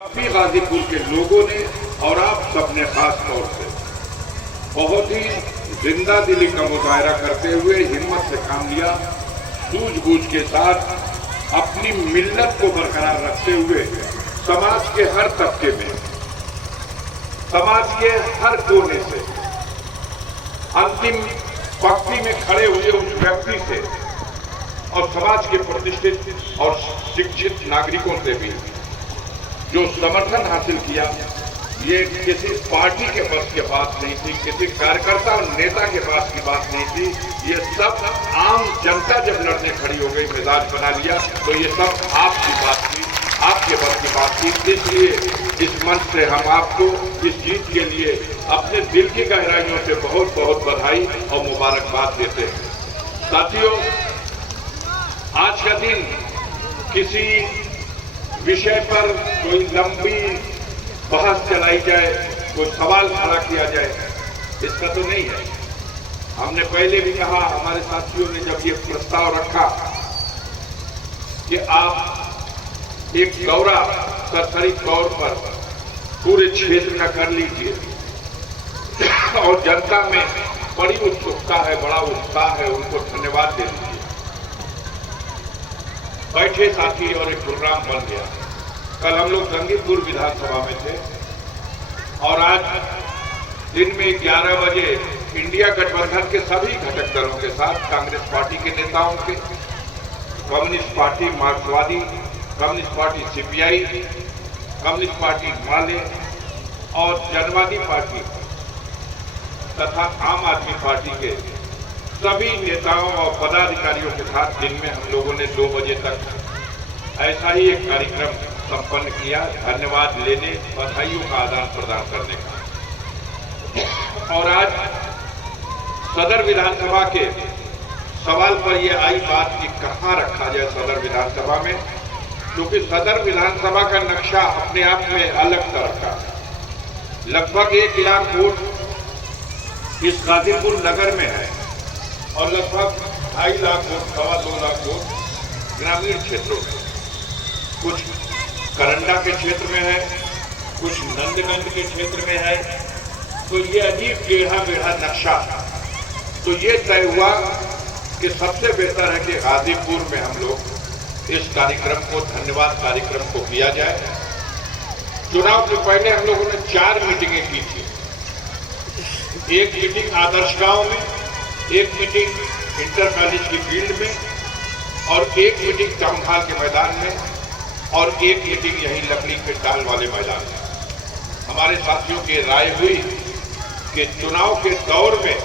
काफी गाजीपुर के लोगों ने और आप सबने खास तौर से बहुत ही जिंदा दिली का मुजाहरा करते हुए हिम्मत से काम लिया, सूझबूझ के साथ अपनी मिल्लत को बरकरार रखते हुए समाज के हर तबके में, समाज के हर कोने से, अंतिम पंक्ति में खड़े हुए उस व्यक्ति से और समाज के प्रतिष्ठित और शिक्षित नागरिकों से भी जो समर्थन हासिल किया, ये किसी पार्टी के बस के पास नहीं थी, किसी कार्यकर्ता और नेता के पास की बात नहीं थी। ये सब आम जनता जब लड़ने खड़ी हो गई, मिजाज बना लिया, तो ये सब आपकी बात थी, आपके बस की बात थी। इसलिए इस मंच से हम आपको इस जीत के लिए अपने दिल की गहराइयों से बहुत बहुत बधाई और मुबारकबाद देते हैं। साथियों, आज का दिन किसी विषय पर कोई लंबी बहस चलाई जाए, कोई सवाल खड़ा किया जाए, इसका तो नहीं है। हमने पहले भी कहा, हमारे साथियों ने जब ये प्रस्ताव रखा कि आप एक दौरा सरसरी तौर पर पूरे क्षेत्र का कर लीजिए और जनता में बड़ी उत्सुकता है, बड़ा उत्साह है, उनको धन्यवाद दे दीजिए। बैठे साथी और एक प्रोग्राम बन गया। कल हम लोग जंगीपुर विधानसभा में थे और आज दिन में 11 बजे इंडिया गठबंधन के सभी घटक दलों के साथ, कांग्रेस पार्टी के नेताओं के, कम्युनिस्ट पार्टी मार्क्सवादी, communist party CPI, communist party माले और जनवादी पार्टी तथा आम आदमी पार्टी के सभी नेताओं और पदाधिकारियों के साथ दिन में हम लोगों ने 2 बजे तक ऐसा ही एक कार्यक्रम संपन्न किया, धन्यवाद लेने, बधाइयों का आदान प्रदान करने का। और आज सदर विधानसभा के सवाल पर यह आई बात कि कहां रखा जाए सदर विधानसभा में, क्योंकि सदर विधानसभा का नक्शा अपने आप में अलग तरह का है। लगभग 1 लाख वोट इस गाजीपुर नगर में है और लगभग 2.5 लाख वोट, 2.25 लाख वोट ग्रामीण क्षेत्रों में, कुछ करंडा के क्षेत्र में है, कुछ नंदगंज के क्षेत्र में है। तो ये अजीब टेढ़ा मेढ़ा नक्शा। तो ये तय हुआ कि सबसे बेहतर है कि गाजीपुर में हम लोग इस कार्यक्रम को, धन्यवाद कार्यक्रम को किया जाए। चुनाव से पहले हम लोगों ने 4 मीटिंगें की थी। एक मीटिंग आदर्श गांव में, एक मीटिंग इंटर कॉलेज की फील्ड में और एक मीटिंग टाउन हॉल के मैदान में और एक मीटिंग यही लकड़ी के टाल वाले मैदान में। हमारे साथियों की राय हुई कि चुनाव के दौर में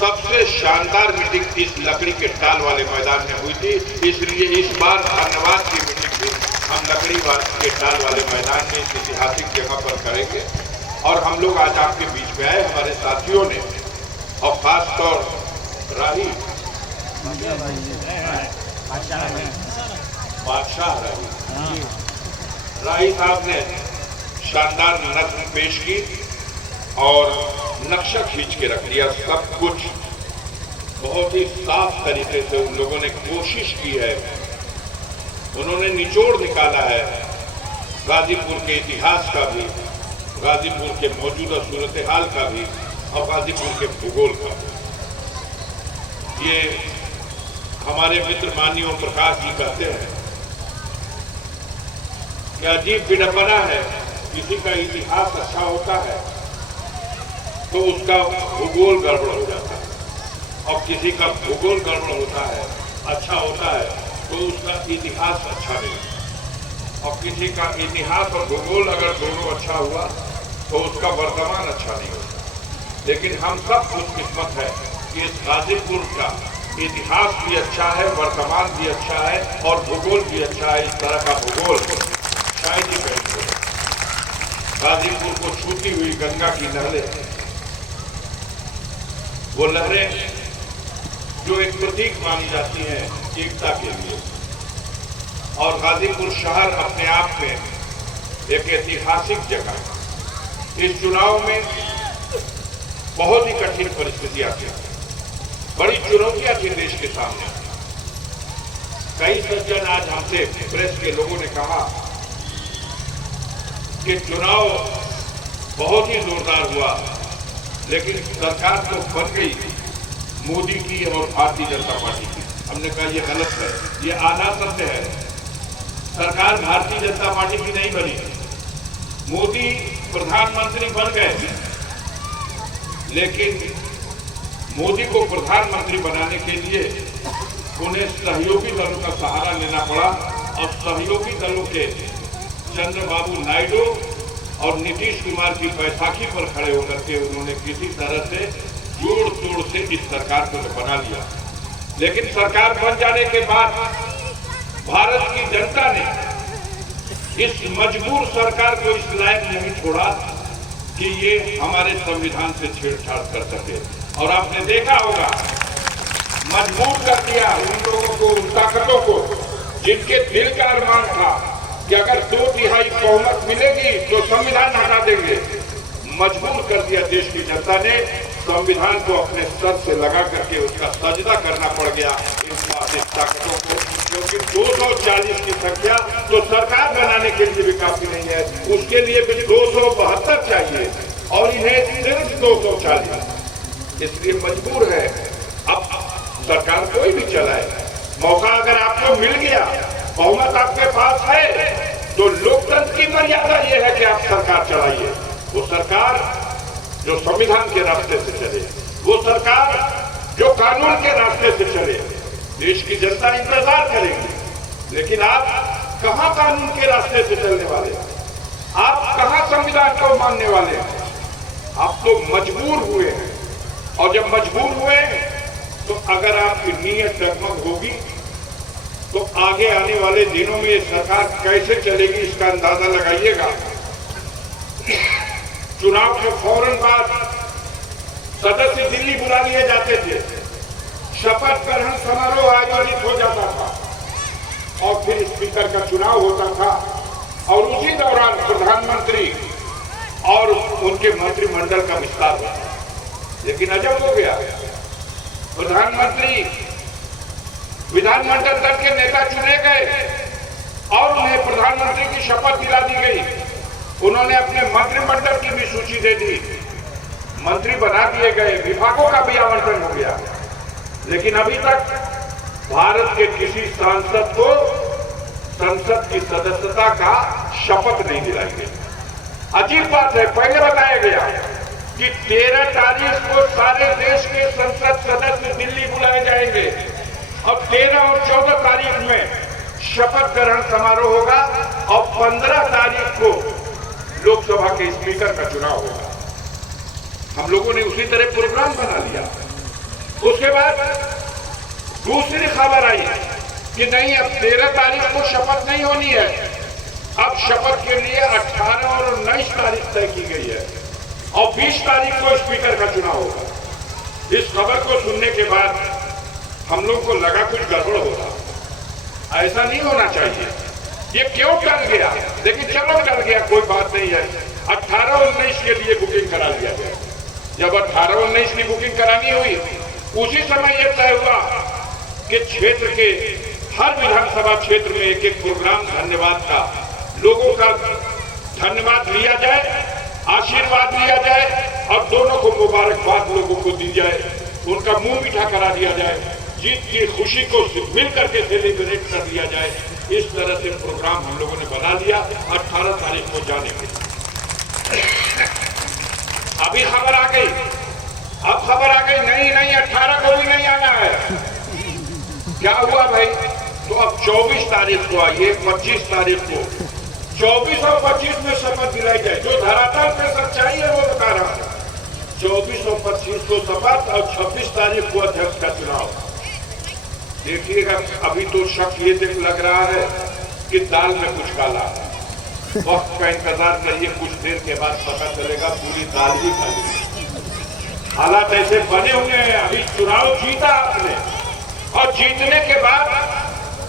सबसे शानदार मीटिंग इस लकड़ी के टाल वाले मैदान में हुई थी। इसलिए इस बार धन्यवाद की मीटिंग भी हम लकड़ी के टाल वाले मैदान में इस ऐतिहासिक जगह पर करेंगे। और हम लोग आज आपके बीच में आए, हमारे साथियों ने, और खासतौर राही बादशाह राही साहब ने शानदार नज्म पेश की और नक्शा खींच के रख दिया। सब कुछ बहुत ही साफ तरीके से उन लोगों ने कोशिश की है, उन्होंने निचोड़ निकाला है गाजीपुर के इतिहास का भी, गाजीपुर के मौजूदा सूरत हाल का भी और गाजीपुर के भूगोल का भी। ये हमारे मित्र माननीय ओम प्रकाश जी कहते हैं कि अजीब विडंबना है, किसी का इतिहास अच्छा होता है तो उसका भूगोल गड़बड़ हो जाता है, और किसी का भूगोल गड़बड़ होता है, अच्छा होता है तो उसका इतिहास अच्छा नहीं, और किसी का इतिहास और भूगोल अगर दोनों अच्छा हुआ तो उसका वर्तमान अच्छा नहीं होता। लेकिन हम सब खुशकिस्मत है कि इस गाजीपुर का इतिहास भी अच्छा है, वर्तमान भी अच्छा है और भूगोल भी अच्छा है। इस तरह का भूगोल शायद ही कहीं हो। गाजीपुर को छूती हुई गंगा की लहरें, वो लहरें जो एक प्रतीक मानी जाती हैं एकता के लिए, और गाजीपुर शहर अपने आप में एक ऐतिहासिक जगह है। इस चुनाव में बहुत ही कठिन परिस्थितियां थी, बड़ी चुनौतियां थी देश के सामने। कई सज्जन आज हमसे प्रेस के लोगों ने कहा कि चुनाव बहुत ही जोरदार हुआ, लेकिन सरकार तो बन गई मोदी की और भारतीय जनता पार्टी की। हमने कहा ये गलत है, ये आधा सत्य है। सरकार भारतीय जनता पार्टी की नहीं बनी, मोदी प्रधानमंत्री बन गए, लेकिन मोदी को प्रधानमंत्री बनाने के लिए उन्हें सहयोगी दलों का सहारा लेना पड़ा और सहयोगी दलों के चंद्रबाबू नायडू और नीतीश कुमार की बैसाखी पर खड़े होकर के उन्होंने किसी तरह से जोड़ तोड़ से इस सरकार को बना लिया। लेकिन सरकार बन जाने के बाद भारत की जनता ने इस मजबूर सरकार को इस लायक नहीं छोड़ा कि ये हमारे संविधान से छेड़छाड़ कर सके। और आपने देखा होगा, मजबूर कर दिया उन लोगों को, उन ताकतों को जिनके दिल का अरमान था कि अगर 2/3 बहुमत मिलेगी तो संविधान हटा देंगे। मजबूर कर दिया देश की जनता ने, संविधान को अपने सर से लगा करके उसका सजदा करना पड़ गया इन ताकतों को, क्योंकि 240 की संख्या तो सरकार बनाने के लिए भी काफी नहीं है, उसके लिए भी 272 चाहिए और इन्हें सिर्फ 240। इसलिए मजबूर है अब सरकार कोई भी चलाए। मौका अगर आपको मिल गया, बहुमत आपके पास है, तो लोकतंत्र की मर्यादा यह है कि आप सरकार चलाइए। वो सरकार जो संविधान के रास्ते से चले, वो सरकार जो कानून के रास्ते से चले। देश की जनता इंतजार करेगी, लेकिन आप कहां कानून के रास्ते से चलने वाले हैं? आप कहां संविधान को मानने वाले हैं? आप तो मजबूर हुए हैं, और जब मजबूर हुए तो अगर आपकी नीयत डगमग होगी तो आगे आने वाले दिनों में ये सरकार कैसे चलेगी इसका अंदाजा लगाइएगा। चुनाव के फौरन बाद सदस्य दिल्ली बुला लिए जाते थे, शपथ ग्रहण समारोह आयोजित हो जाता था और फिर स्पीकर का चुनाव होता था और उसी दौरान प्रधानमंत्री और उनके मंत्रिमंडल का विस्तार होता। लेकिन अजब हो गया, प्रधानमंत्री विधानमंडल दल के नेता चुने गए और उन्हें प्रधानमंत्री की शपथ दिला दी गई। उन्होंने अपने मंत्रिमंडल की भी सूची दे दी, मंत्री बना दिए गए, विभागों का भी आवंटन हो गया। लेकिन अभी तक भारत के किसी सांसद को संसद की सदस्यता का शपथ नहीं दिलाई गई। अजीब बात है, पहले बताया गया कि 13 तारीख को सारे देश के संसद सदस्य दिल्ली बुलाए जाएंगे और 13 और 14 तारीख में शपथ ग्रहण समारोह होगा और 15 तारीख को लोकसभा के स्पीकर का चुनाव होगा। हम लोगों ने उसी तरह प्रोग्राम बना लिया। उसके बाद दूसरी खबर आई कि नहीं, अब 13 तारीख को शपथ नहीं होनी है, अब शपथ के लिए 18 और 19 तारीख तय की गई है और 20 तारीख को स्पीकर का चुनाव होगा। इस खबर को सुनने के बाद हम लोग को लगा कुछ गड़बड़ होगा, ऐसा नहीं होना चाहिए, ये क्यों टल गया? लेकिन चलो टल गया, कोई बात नहीं है। 18 और 19 के लिए बुकिंग करा लिया गया। जब 18 और 19 की बुकिंग करानी हुई, उसी समय यह तय हुआ कि क्षेत्र के हर विधानसभा क्षेत्र में एक एक प्रोग्राम धन्यवाद का, लोगों का धन्यवाद लिया जाए, आशीर्वाद लिया जाए और दोनों को मुबारकबाद लोगों को दी जाए, उनका मुंह मीठा करा दिया जाए, जीत की खुशी को मिल करके सेलिब्रेट कर दिया जाए। इस तरह से प्रोग्राम हम लोगों ने बना लिया 18 तारीख को जाने के। अभी खबर आ गई, अब खबर आ गई नहीं 18 को भी नहीं आना है। क्या हुआ भाई? तो अब 24 तारीख को आइए, 25 तारीख को, 24 और 25 में शपथ दिलाई जाए। जो धरातल पे सच्चाई है वो बता रहा है। 24 और 25 को शपथ और 26 तारीख को अध्यक्ष का चुनाव। देखिएगा, अभी तो शक ये लग रहा है कि दाल में कुछ काला है। वक्त का इंतजार करिए, कुछ देर के बाद पता चलेगा पूरी दाल ही काली। हालात ऐसे बने हुए हैं। अभी चुनाव जीता आपने और जीतने के बाद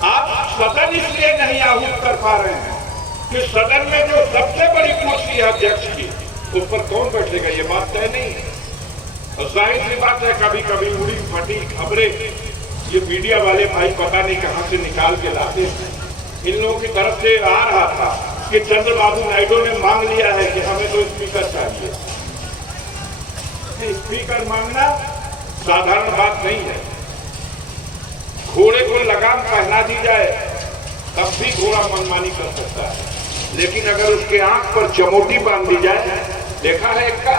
आप सदन इसलिए नहीं आहूत कर पा रहे हैं कि सदन में जो सबसे बड़ी कुर्सी है अध्यक्ष की, उस पर कौन बैठेगा, ये बात तय नहीं है। और जाहिर सी बात है, कभी कभी उड़ी फटी खबरें ये मीडिया वाले भाई पता नहीं कहां से निकाल के लाते हैं। इन लोगों की तरफ से आ रहा था कि चंद्रबाबू नायडू ने मांग कर मांगना साधारण बात नहीं है। घोड़े को लगाम पहना दी जाए तब भी घोड़ा मनमानी कर सकता है, लेकिन अगर उसके आंख पर चमोटी बांध दी जाए, देखा है एक का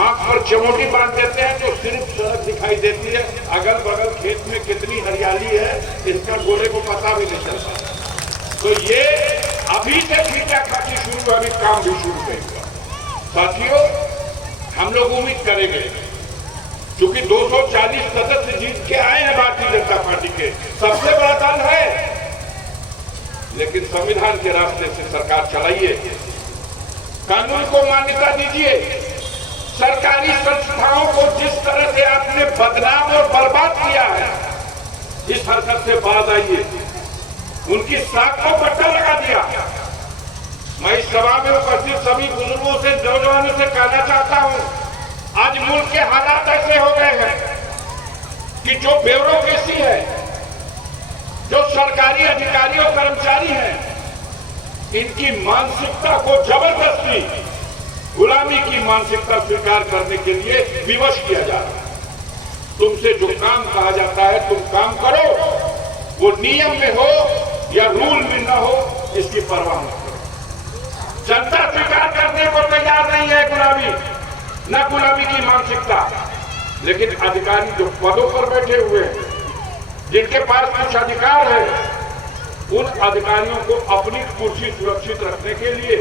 आंख पर चमोटी बांध देते हैं तो सिर्फ सड़क दिखाई देती है, अगल बगल खेत में कितनी हरियाली है इसका घोड़े को पता भी नहीं चलता। तो ये अभी से खींचा खाची शुरू, अभी काम भी शुरू नहीं हुआ। साथियों, हम लोग उम्मीद करेंगे, क्योंकि 240 सदस्य जीत के आए हैं भारतीय जनता पार्टी के, सबसे बड़ा दल है, लेकिन संविधान के रास्ते से सरकार चलाइए, कानून को मान्यता दीजिए। सरकारी संस्थाओं को जिस तरह से आपने बदनाम और बर्बाद किया है, इस हरकत से बाज आइए। उनकी साख को पट्टा लगा दिया। मैं इस सभा में उपस्थित सभी बुजुर्गों से, नौजवानों से कहना चाहता हूं, आज मुल्क के हालात ऐसे हो गए हैं कि जो ब्यूरोक्रेसी है, जो सरकारी अधिकारी और कर्मचारी हैं, इनकी मानसिकता को जबरदस्ती गुलामी की मानसिकता स्वीकार करने के लिए विवश किया जा रहा है। तुमसे जो काम कहा जाता है तुम काम करो, वो नियम में हो या रूल में न हो, इसकी परवाह न करो। जनता स्वीकार करने को तैयार नहीं है गुलामी, न गुलामी की मानसिकता, लेकिन अधिकारी जो पदों पर बैठे हुए हैं, जिनके पास कुछ अधिकार है, उन अधिकारियों को अपनी कुर्सी सुरक्षित रखने के लिए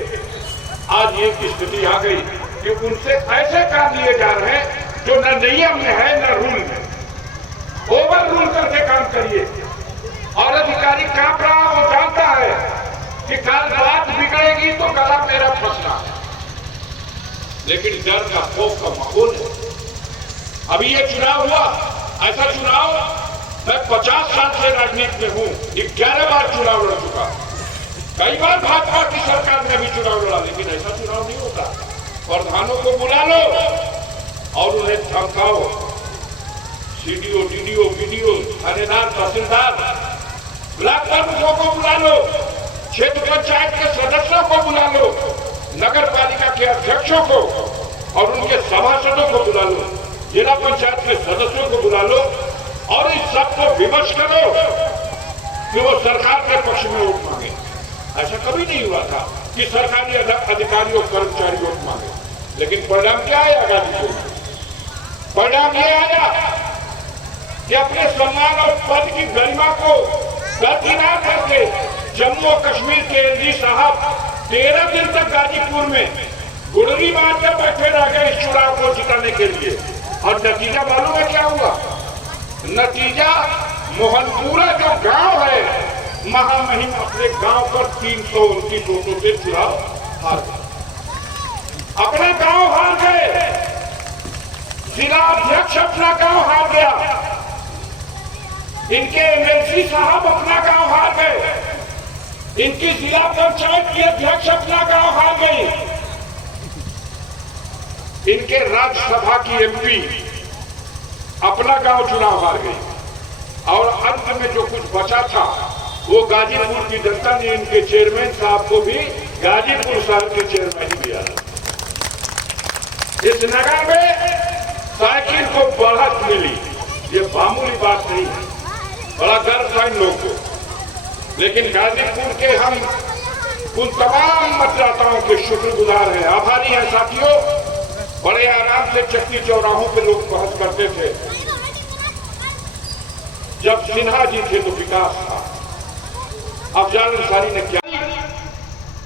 आज ये स्थिति आ गई कि उनसे ऐसे काम लिए जा रहे हैं जो न नियम में है न रूल में। ओवर रूल करके काम करिए। और अधिकारी कांप रहा, वो जानता है कि कल बात बिगड़ेगी तो गला मेरा फंसना है, लेकिन डर का खौफ का माहौल है। अभी ये चुनाव हुआ, ऐसा चुनाव मैं 50 साल से राजनीति में हूं, 11 बार चुनाव लड़ चुका, कई बार भाजपा की सरकार ने भी चुनाव लड़ा, लेकिन ऐसा चुनाव नहीं होता। प्रधानों को बुला लो और उन्हें धमकाओ, सीडीओ, डीडीओ, बीडीओ, थानेदार, तहसीलदार, ब्लॉक प्रमुखों को बुला लो, क्षेत्र पंचायत के सदस्यों को बुला लो, नगर पालिका के अध्यक्षों को और उनके सभासदों को बुला लो, जिला पंचायत के सदस्यों को बुला लो और इस सबको विमर्श करो कि वो सरकार के पक्ष में वोट मांगे। ऐसा कभी नहीं हुआ था कि सरकारी अधिकारी और कर्मचारी वोट मांगे, लेकिन परिणाम क्या आया गाजीपुर में? परिणाम ये आया कि अपने सम्मान और पद की गरिमा को दरकिनार करके जम्मू और कश्मीर के एलजी साहब 13 दिन तक गाजीपुर में गुड़री मारकर बैठे रह गए इस चुनाव को जिताने के लिए। और नतीजा मालूम है क्या हुआ? नतीजा मोहनपुरा जो गांव है, महामहिम अपने गांव पर 329 वोटों से चुनाव हार गए। अपना गांव हार गए, जिला अध्यक्ष अपना गांव हार गया, इनके एमएलसी साहब अपना गांव हार गए, इनकी जिला पंचायत की अध्यक्ष अपना गांव हार गई, इनके राज्यसभा की एमपी अपना गांव चुनाव हार गई, और अंत में जो कुछ बचा था वो गाजीपुर की जनता ने इनके चेयरमैन साहब को भी गाजीपुर शहर के चेयरमैन दिया। इस नगर में साइकिल को बढ़त मिली, ये मामूली बात नहीं है, बड़ा गर्व था इन लोगों को। लेकिन गाजीपुर के हम उन तमाम मतदाताओं के शुक्रगुजार हैं, आभारी हैं। साथियों, बड़े आराम से चक्की चौराहों पे लोग बहस करते थे, जब सिन्हा जी थे तो विकास था। अफजाल अंसारी ने क्या,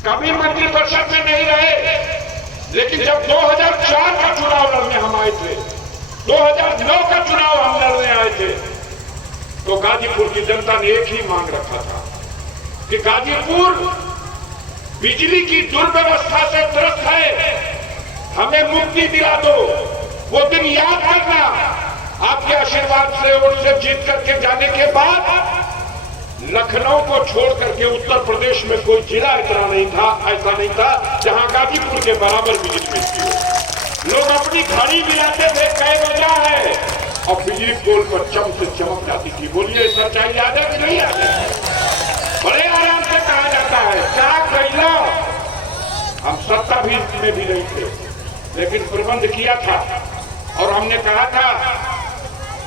कभी मंत्रिपरिषद में नहीं रहे, लेकिन जब 2004 का चुनाव लड़ने हम आए थे, 2009 का चुनाव हम लड़ने आए थे, तो गाजीपुर की जनता ने एक ही मांग रखा था कि गाजीपुर बिजली की दुर्व्यवस्था से त्रस्त है, हमें मुक्ति दिला दो। वो दिन याद करना, आपके आशीर्वाद से वोट से जीत करके जाने के बाद लखनऊ को छोड़ करके उत्तर प्रदेश में कोई जिला इतना नहीं था, ऐसा नहीं था जहां गाजीपुर के बराबर बिजली मिलती हो। लोग अपनी घड़ी मिलाते थे कई बजा है, और बिजली पोल पर चम से चमक जाती थी। बोलिए सच्चाई याद है कि नहीं याद है? बड़े आराम से कहा जाता है क्या कैला, हम सत्ता भी में भी नहीं थे, लेकिन प्रबंध किया था। और हमने कहा था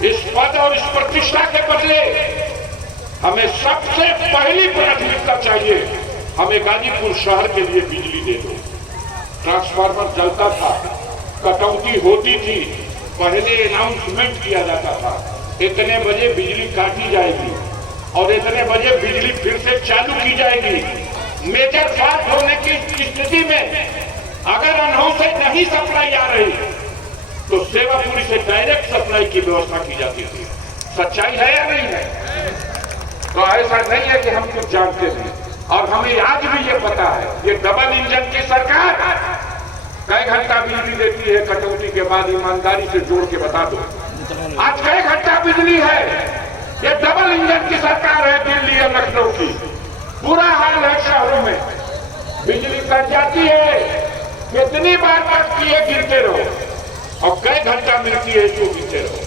इस पद और इस प्रतिष्ठा के बदले हमें सबसे पहली प्राथमिकता चाहिए, हमें गाजीपुर शहर के लिए बिजली दे दो। ट्रांसफार्मर जलता था, कटौती होती थी, पहले अनाउंसमेंट किया जाता था इतने बजे बिजली काटी जाएगी और इतने बजे बिजली फिर से चालू की जाएगी। मेजर फॉल्ट होने की स्थिति में अगर अनहों से नहीं सप्लाई आ रही तो सेवापुरी से डायरेक्ट सप्लाई की व्यवस्था की जाती थी। सच्चाई है या नहीं है? तो ऐसा नहीं है कि हम कुछ जानते नहीं, और हमें आज भी ये पता है ये डबल इंजन की सरकार कई घंटा बिजली देती है कटौती के बाद, ईमानदारी से जोड़ के बता दो आज कई घंटा बिजली है। ये डबल इंजन की सरकार है दिल्ली और लखनऊ की। बुरा हाल है शहरों में, बिजली कट जाती है, कितनी बार कटती है गिनते रहो, और कई घंटा मिलती है जो गिनते रहो।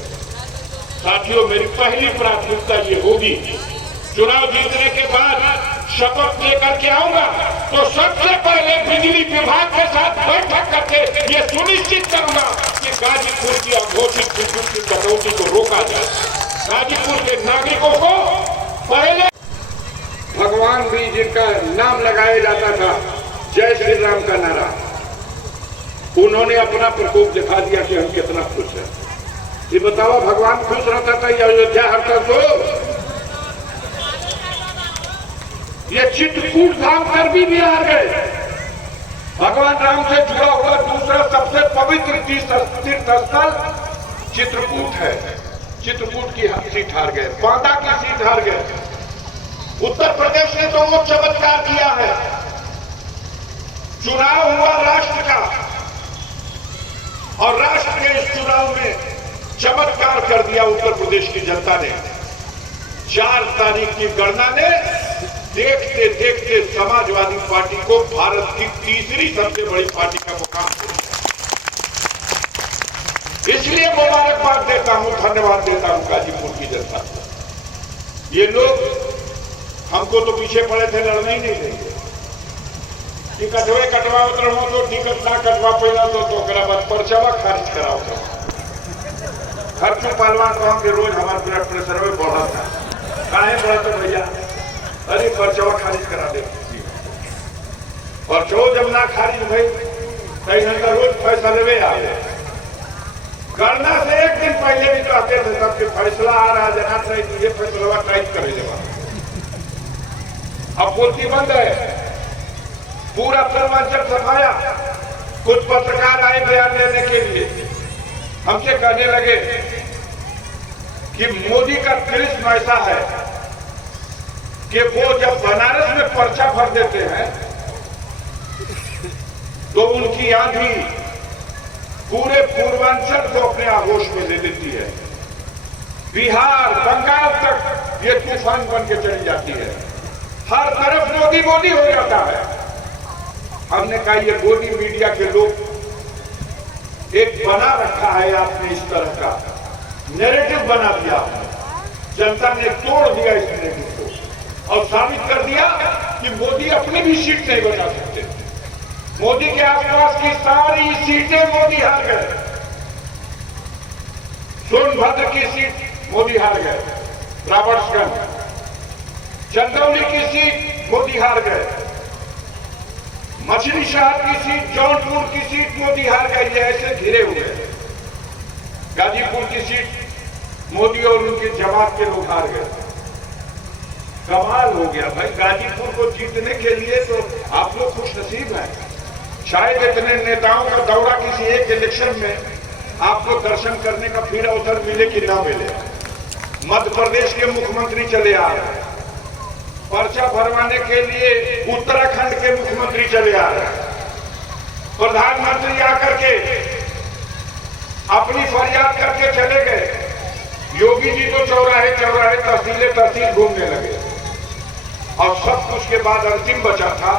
साथियों, मेरी पहली प्राथमिकता ये होगी, चुनाव जीतने के बाद शपथ लेकर के आऊंगा तो सबसे पहले बिजली विभाग के साथ बैठक करके ये सुनिश्चित करूंगा कि गाजीपुर की अघोषित विद्युत की कटौती को रोका जाए। गाजीपुर के नागरिकों को पहले भगवान भी जिनका नाम लगाया जाता था जय श्री राम का नारा, उन्होंने अपना प्रकोप दिखा दिया कि हम कितना खुश हैं। ये बताओ, भगवान खुश रहता था या अयोध्या हरता तो? ये चित्रकूट धाम कर भी बिहार गए। भगवान राम से जुड़ा हुआ दूसरा सबसे पवित्र तीर्थ स्थल चित्रकूट है। चित्रकूट की सीट हार गए, बांदा की सीट हार गए। उत्तर प्रदेश ने तो वो चमत्कार किया है, चुनाव हुआ राष्ट्र का और राष्ट्र के इस चुनाव में चमत्कार कर दिया उत्तर प्रदेश की जनता ने। 4 तारीख की गणना ने देखते देखते समाजवादी पार्टी को भारत की तीसरी सबसे बड़ी पार्टी का मुकाम दिया। इसलिए मुबारकबाद देता हूं, धन्यवाद देता हूं गाजीपुर की जनता को। ये लोग हमको तो पीछे पड़े थे, लड़ने ही नहीं देंगे। टिकटवे कटवावत रहो तो टिकट ना कटवा पैदा तो बाद पर्चवा खारिज कराओ। खर्चों पहलवान कहो कि रोज हमारे ब्लड प्रेशर में बढ़ा था, काहे बढ़ा तो भैया, अरे पर्चवा खारिज करा दे। पर्चो जब ना खारिज भाई कई घंटा रोज फैसला लेवे आ गए। गणना से एक दिन पहले भी कहते थे सबके फैसला आ रहा जना नहीं तो ये फैसला टाइप करे देगा। अब बोलती बंद है, पूरा पूर्वांचल सफाया। कुछ पत्रकार आए बयान देने के लिए, हमसे कहने लगे कि मोदी का तिलिस्म ऐसा है कि वो जब बनारस में पर्चा भर देते हैं तो उनकी आंधी पूरे पूर्वांचल को अपने आगोश में ले लेती है। बिहार, बंगाल तक ये तूफान बन के चली जाती है। हर तरफ मोदी मोदी हो जाता है। हमने कहा ये मोदी मीडिया के लोग एक बना रखा है आपने, इस तरह का नैरेटिव बना दिया आपने। जनता ने तोड़ दिया इस नैरेटिव को और साबित कर दिया कि मोदी अपनी भी सीट नहीं बचा सकते। मोदी के आसपास की सारी सीटें मोदी हार गए। सोनभद्र की सीट मोदी हार गए, रॉबर्ट्सगंज, चंदौली की सीट मोदी हार गए, मछली शहर की सीट, जौनपुर की सीट मोदी हार गई। ये ऐसे घिरे हुए। गाजीपुर की सीट मोदी और उनके जमात के लोग हार गए। कमाल हो गया भाई। गाजीपुर को जीतने के लिए तो आप लोग खुश नसीब हैं। शायद इतने नेताओं का दौरा किसी एक इलेक्शन में आपको दर्शन करने का फिर अवसर मिले कि ना मिले। मध्य प्रदेश के मुख्यमंत्री चले आ रहे हैं, पर्चा भरवाने के लिए उत्तराखंड के मुख्यमंत्री चले आ रहे हैं, प्रधानमंत्री आकर के अपनी फरियाद करके चले गए। योगी जी तो चौराहे चौराहे, तहसीलें तहसील घूमने लगे और सब कुछ के बाद अंतिम बचा था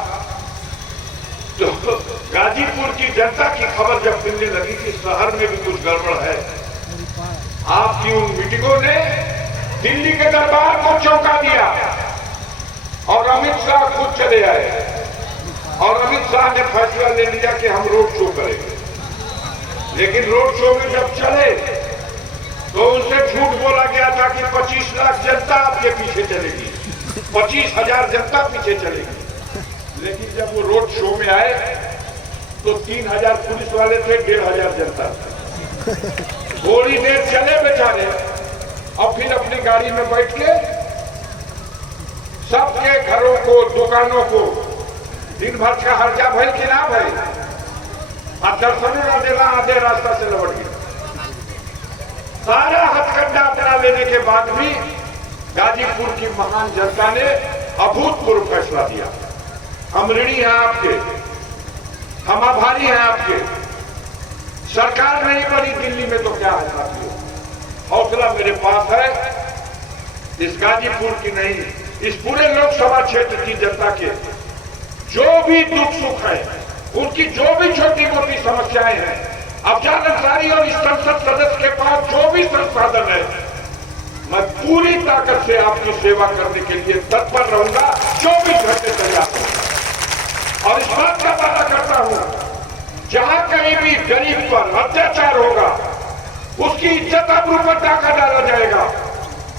तो गाजीपुर की जनता की खबर जब मिलने लगी कि शहर में भी कुछ गड़बड़ है, आपकी उन मीटिंगों ने दिल्ली के दरबार को चौंका दिया और अमित शाह खुद चले आए और अमित शाह ने फैसला ले लिया कि हम रोड शो करेंगे। लेकिन रोड शो में जब चले तो उनसे झूठ बोला गया था कि 25 लाख जनता आपके पीछे चलेगी, 25,000 जनता पीछे चलेगी। लेकिन जब वो रोड शो में आए तो 3,000 पुलिस वाले थे, 1,500 जनता था। थोड़ी देर चले बेचारे और फिर अपनी गाड़ी में बैठ के सबके घरों को, दुकानों को दिन भर का हर्जा भइल कि ना भइल, और दर्शनों न देना, आधे रास्ता से लौट गया। सारा हथकंडा अपना लेने के बाद भी गाजीपुर की महान जनता ने अभूतपूर्व फैसला दिया। हम ऋणी हैं आपके, हम आभारी हैं आपके। सरकार नहीं बनी दिल्ली में तो क्या है साथियों, हौसला मेरे पास है। इस गाजीपुर की नहीं, इस पूरे लोकसभा क्षेत्र की जनता के जो भी दुख सुख है, उनकी जो भी छोटी मोटी समस्याएं हैं, अफजाल अंसारी और इस संसद सदस्य के पास जो भी संसाधन है, मैं पूरी ताकत से आपकी सेवा करने के लिए तत्पर रहूंगा, 24 घंटे तैयार हूं। और इस बात का वादा करता हूं, जहां कहीं भी गरीब पर अत्याचार होगा, उसकी इज्जत आबरू पर डाका डाला जाएगा,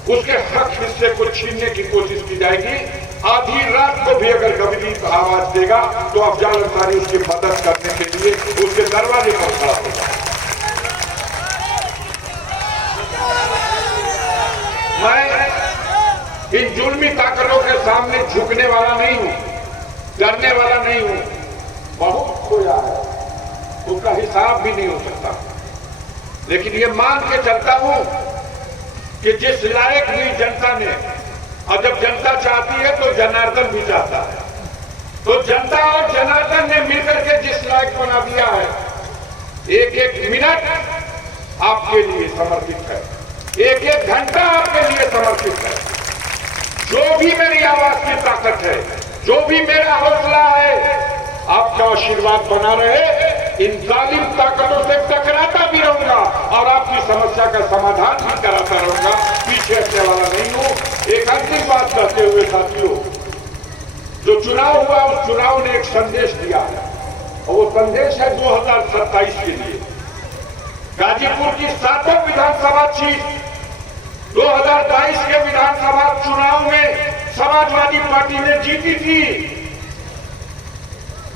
उसके हक हिस्से को छीनने की कोशिश की जाएगी। आधी रात को भी अगर गरीब आवाज देगा तो अफजाल अंसारी उसकी मदद करने के लिए उसके दरवाजे पर खड़ा होगा। मैं इन जुल्मी ताकतों के सामने झुकने वाला नहीं हूं, डरने वाला नहीं हूं। बहुत खोया है, उसका हिसाब भी नहीं हो सकता, लेकिन ये मान के चलता हूं कि जिस लायक भी जनता ने, और जब जनता चाहती है तो जनार्दन भी चाहता है, तो जनता और जनार्दन ने मिलकर के जिस लायक बना दिया है, एक एक मिनट आपके लिए समर्पित है, एक एक घंटा आपके लिए समर्पित है। जो भी मेरी आवाज की ताकत है, जो भी मेरा हौसला है, आपका आशीर्वाद बना रहे। इन जालिम ताकतों से टकराता भी रहूंगा और आपकी समस्या का समाधान भी कराता रहूंगा, पीछे हटने वाला नहीं हूं। एक अंतिम बात कहते हुए साथियों, जो चुनाव हुआ उस चुनाव ने एक संदेश दिया है, और वो संदेश है 2027 के लिए। गाजीपुर की 7 विधानसभा सीट 2022 के विधानसभा चुनाव में समाजवादी पार्टी ने जीती थी,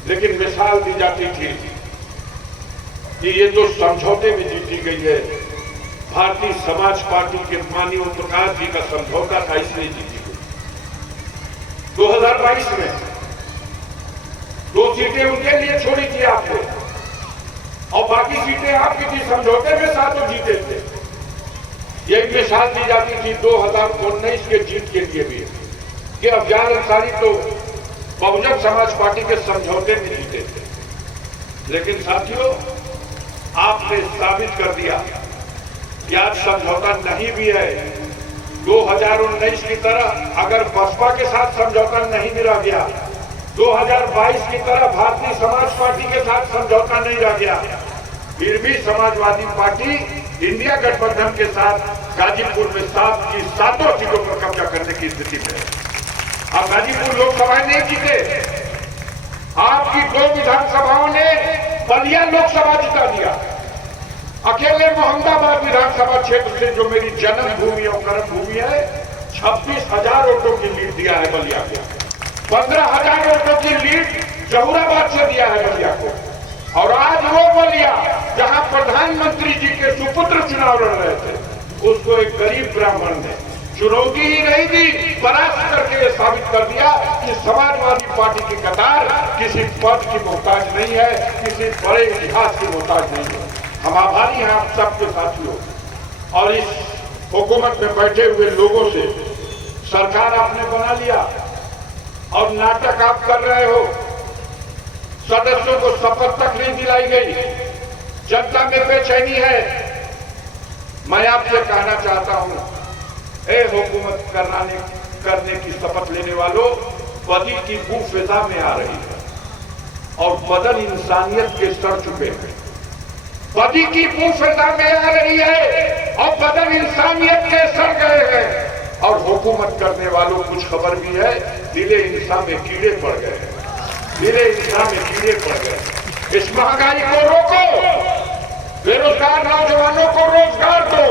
लेकिन मिसाल दी जाती थी कि ये तो समझौते में जीती गई है, भारतीय समाज पार्टी के माननीय ओम प्रकाश जी का समझौता था इसलिए जीती गई। 2022 में 2 सीटें उनके लिए छोड़ी थी आपने, और बाकी सीटें आपकी थी, समझौते में 7 जीते थे। यही मिसाल दी जाती थी 2019 के जीत के लिए भी कि अफजाल अंसारी तो बहुजन समाज पार्टी के समझौते में जीते थे। लेकिन साथियों, आपने साबित कर दिया कि आज समझौता नहीं भी है। 2019 की तरह अगर बसपा के साथ समझौता नहीं भी रह गया, 2022 की तरह भारतीय समाज पार्टी के साथ समझौता नहीं रह गया, फिर भी समाजवादी पार्टी इंडिया गठबंधन के साथ गाजीपुर में 7 की 7 सीटों पर कब्जा करने की स्थिति में है। अब गाजीपुर लोकसभा नहीं जीते, आपकी 2 विधानसभाओं ने बलिया लोकसभा जिता दिया। अकेले मोहम्मदाबाद विधानसभा क्षेत्र से, जो मेरी जन्मभूमि और कर्मभूमि है, 26,000 वोटों की लीड दिया है बलिया को। 15,000 वोटों की लीड जहूराबाद से दिया है बलिया को। और आज वो बलिया जहां प्रधानमंत्री जी के सुपुत्र चुनाव लड़ रहे थे, उसको एक गरीब ब्राह्मण ने चुनौती ही नहीं दी, परास्त करके ये साबित कर दिया कि समाजवादी पार्टी की कतार किसी पद की मोहताज नहीं है, किसी बड़े इतिहास की मोहताज नहीं है। हम आभारी हैं आप सबके साथियों, और इस हुकूमत में बैठे हुए लोगों से। सरकार आपने बना लिया और नाटक आप कर रहे हो, सदस्यों को शपथ तक नहीं दिलाई गई, जनता में बेचैनी है। मैं आपसे कहना चाहता हूं, ए हुकूमत करने की शपथ लेने वालों, बदी की बू फिजा में आ रही है और बदन इंसानियत के सर चुके हैं। बदी की बू फिजा में आ रही है और बदन इंसानियत के सर गए हैं। और हुकूमत करने वालों को कुछ खबर भी है, दिले इंसान में कीड़े पड़ गए हैं, दिले इंसान में कीड़े पड़ गए। इस महंगाई को रोको, बेकार नौजवानों को रोजगार दो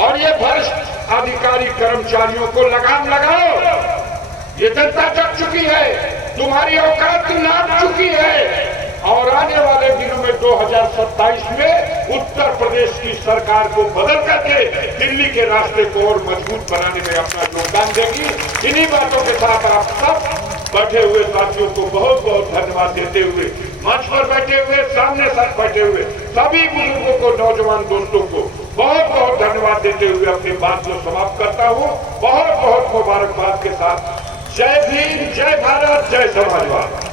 और ये भ्रष्ट अधिकारी कर्मचारियों को लगाम लगाओ। ये जनता जग चुकी है, तुम्हारी औकात नाप चुकी है और आने वाले दिनों में 2027 में उत्तर प्रदेश की सरकार को बदल करके दिल्ली के रास्ते को और मजबूत बनाने में अपना योगदान देगी। इन्हीं बातों के साथ आप सब बैठे हुए साथियों को बहुत बहुत धन्यवाद देते हुए, मंच पर बैठे हुए, सामने साथ बैठे हुए सभी बुजुर्गों को, नौजवान दोस्तों को बहुत बहुत धन्यवाद देते हुए अपनी बात को समाप्त करता हूँ। बहुत बहुत मुबारकबाद के साथ जय भीम, जय भारत, जय समाजवाद।